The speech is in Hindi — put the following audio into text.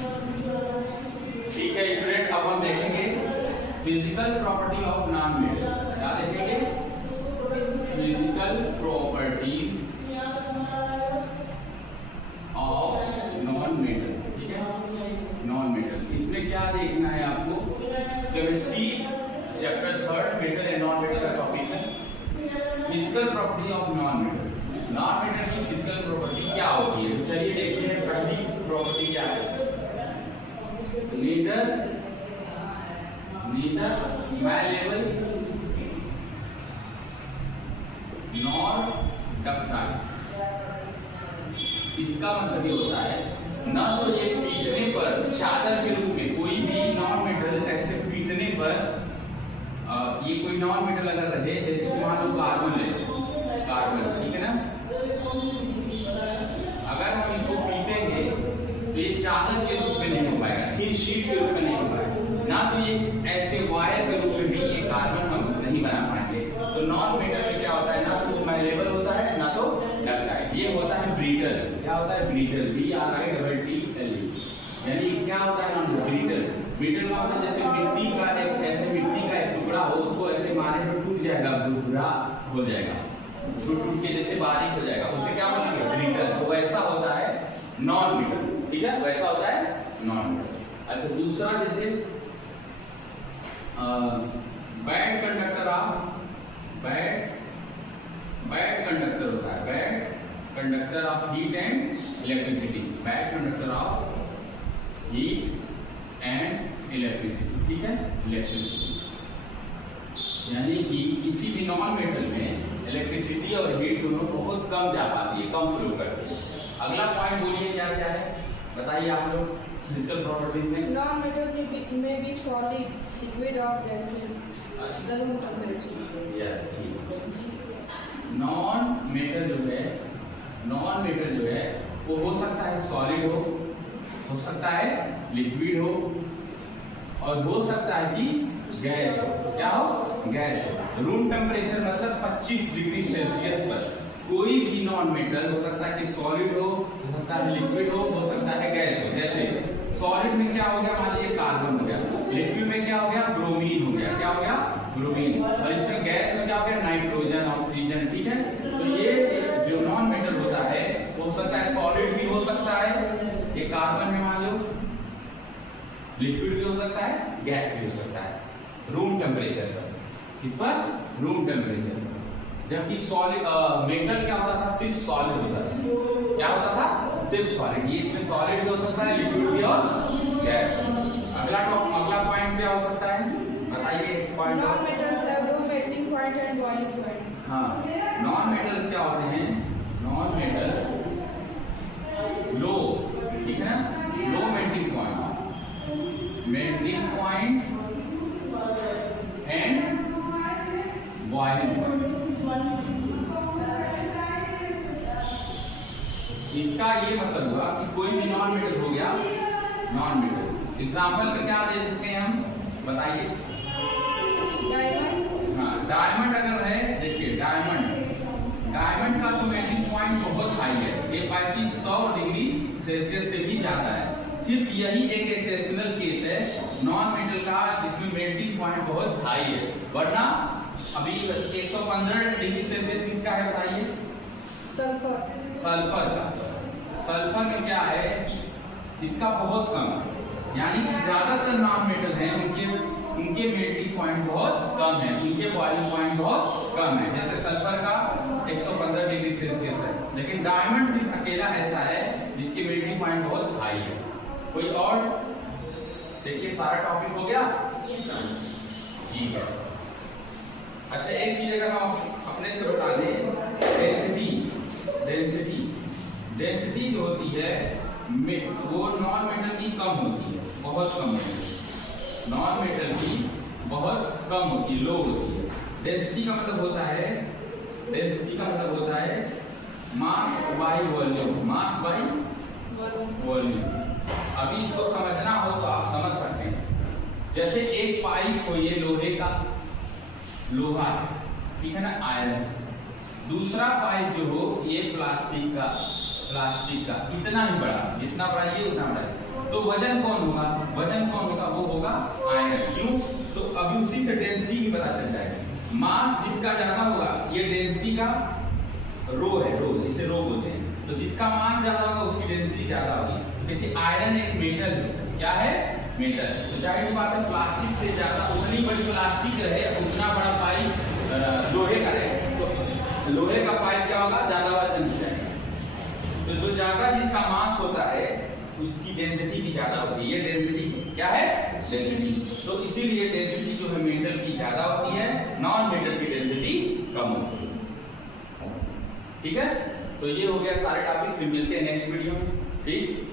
ठीक है स्टूडेंट, अब हम देखेंगे physical property of non metal. क्या देखेंगे? Physical properties of non metal. ठीक है, नॉन मेटल। इसमें क्या देखना है आपको? Chemistry chapter 3 metal and non metal का टॉपिक है physical property of non metal. Non metal की फिजिकल प्रॉपर्टी क्या होती है? चलिए देखते हैं पहली प्रॉपर्टी क्या है। Neither malleable nor ductile। इसका मतलब ये होता है ना तो ये पीटने पर चादर के रूप में, कोई भी नॉन मेटल ऐसे पीटने पर ये कोई नॉन मेटल अगर रहे, जैसे कि मान लो कार्बन ले, कार्बन, ठीक है ना, अगर हम इसको पीटेंगे तो ये चादर के रूप में नहीं हो पाएगा, थिन शीट के रूप में नहीं हो पाएगा, ना तो ये ऐसे वायर के रूप में भी ये कार्बन हम नहीं बना पाएंगे। तो नॉन मेटल में क्या होता है, ना तो मैलेबल होता है ना तो डक्टाइल। ये होता है ब्रिटल। क्या होता है? Brittle, BRITTLE। यानी क्या होता है ना ब्रिटल? ब्रिटल का होता है जैसे मिट्टी का एक, ऐसे मिट्टी का एक टुकड़ा हो, उसको ऐसे मारने पर टूट जाएगा, बुरा हो जाएगा, टूट के जैसे बारीक हो जाएगा, उसे क्या बोलेंगे? ब्रिटल। तो वैसा होता है नॉन मेटल। ठीक है, वैसा होता है नॉन मेटल। अच्छा, दूसरा जैसे बैड कंडक्टर होता है, bad conductor of heat and electricity, bad conductor of heat and electricity. ठीक है, इलेक्ट्रिसिटी यानी कि किसी भी नॉन मेटल में इलेक्ट्रिसिटी और हीट दोनों बहुत कम जा पाती है, कम फ्लो करती है। अगला पॉइंट बोलिए क्या क्या है, बताइए आप लोग फिजिकल प्रॉपर्टीज में। नॉन मेटल में भी सॉलिड, लिक्विड और गैसेस रूम टेंपरेचर। यस, ठीक। नॉन मेटल जो है वो हो सकता है सॉलिड हो सकता है लिक्विड हो, और हो सकता है कि गैस हो। क्या हो? गैस हो। रूम टेम्परेचर मतलब 25 डिग्री सेल्सियस पर कोई भी नॉन मेटल हो सकता है कि सॉलिड हो सकता है लिक्विड हो सकता है गैस हो। जैसे सॉलिड में क्या हो गया, मान लीजिए कार्बन हो गया, लिक्विड में क्या हो गया, ब्रोमीन हो गया। क्या हो गया? ब्रोमीन। और इसमें गैस में क्या हो गया, नाइट्रोजन, ऑक्सीजन। ठीक है, तो ये जो नॉन मेटल होता है हो सकता है सॉलिड भी हो सकता है, ये कार्बन में मान लो, लिक्विड भी हो सकता है, गैस भी हो सकता है, रूम टेम्परेचर पर। किस पर? Room temperature. जबकि सॉलिड मेटल क्या होता था, सिर्फ सॉलिड होता था। क्या होता था? सिर्फ सॉलिड। ये इसमें सॉलिड भी हो सकता है, लिक्विड भी और गैस। अगला पॉइंट क्या हो सकता है, बताइए point. Non metals have no melting point and boiling point. हाँ, नॉन मेटल क्या होते हैं, नॉन मेटल लो, ठीक है ना, low melting point and boiling point. इसका ये मतलब हुआ कि कोई भी नॉन मेटल हो गया, नॉन मेटल। एग्जांपल का क्या दे सकते हैं हम, बताइए। डायमंड। हाँ, डायमंड अगर है, देखिए डायमंड का तो मेल्टिंग पॉइंट बहुत हाई है, ये 3500 डिग्री सेल्सियस से भी ज्यादा है। सिर्फ यही एक एक्सेप्शनल केस है नॉन मेटल का जिसमें मेल्टिंग पॉइंट बहुत हाई है, वरना अभी 115 डिग्री सेल्सियस किसका है, बताइए। सल्फर का। सल्फर में क्या है कि इसका बहुत कम है, यानी कि ज्यादातर नॉन मेटल हैं उनके मेल्टिंग पॉइंट बहुत कम है, उनके बॉइलिंग पॉइंट बहुत कम है। जैसे सल्फर का 115 डिग्री सेल्सियस है, लेकिन डायमंड सिर्फ अकेला ऐसा है जिसकी मेल्टिंग पॉइंट बहुत हाई है। कोई और? देखिए सारा टॉपिक हो गया, ठीक है। अच्छा, एक चीज अगर हम अपने से बता दें, डेंसिटी जो होती है वो नॉन मेटल की कम होती है, बहुत कम होती है। नॉन मेटल की बहुत कम होती है, लो होती है। डेंसिटी का मतलब होता है mass by volume, mass by volume. अभी इसको समझना हो तो आप समझ सकते हैं। जैसे एक पाइप हो, ये लोहे का, लोहा है, ठीक है ना, आयरन। दूसरा पाइप जो हो ये प्लास्टिक का, इतना ही बड़ा, जितना बड़ा ये उतना बड़ा। तो वजन कौन होगा? वजन कौन होगा? वो होगा आयरन। क्यों? तो अभी उसी से डेंसिटी की पता चल जाएगी। मास जिसका ज्यादा होगा, ये डेंसिटी का रो है, रो जिसे रो बोलते हैं, तो जिसका मास ज्यादा होगा उसकी डेंसिटी ज्यादा होगी। देखिए आयरन एक मेटल है। क्या है? मेटल। तो जाहिर सी बात है प्लास्टिक से ज्यादा, उतनी बड़ी प्लास्टिक रहे, उतना बड़ा पाइप लोहे का रहे, तो लोहे का पाइप क्या होगा? ज्यादा वजन जाएगा। तो जो ज्यादा जिसका मास होता है उसकी डेंसिटी भी ज्यादा होती है। ये डेंसिटी क्या है? डेंसिटी। तो इसीलिए डेंसिटी जो है मेटल की ज्यादा होती है, नॉन मेटल की डेंसिटी कम होती है। ठीक है, तो ये हो गया सारे टॉपिक। फिर मिलते हैं नेक्स्ट वीडियो में। ठीक।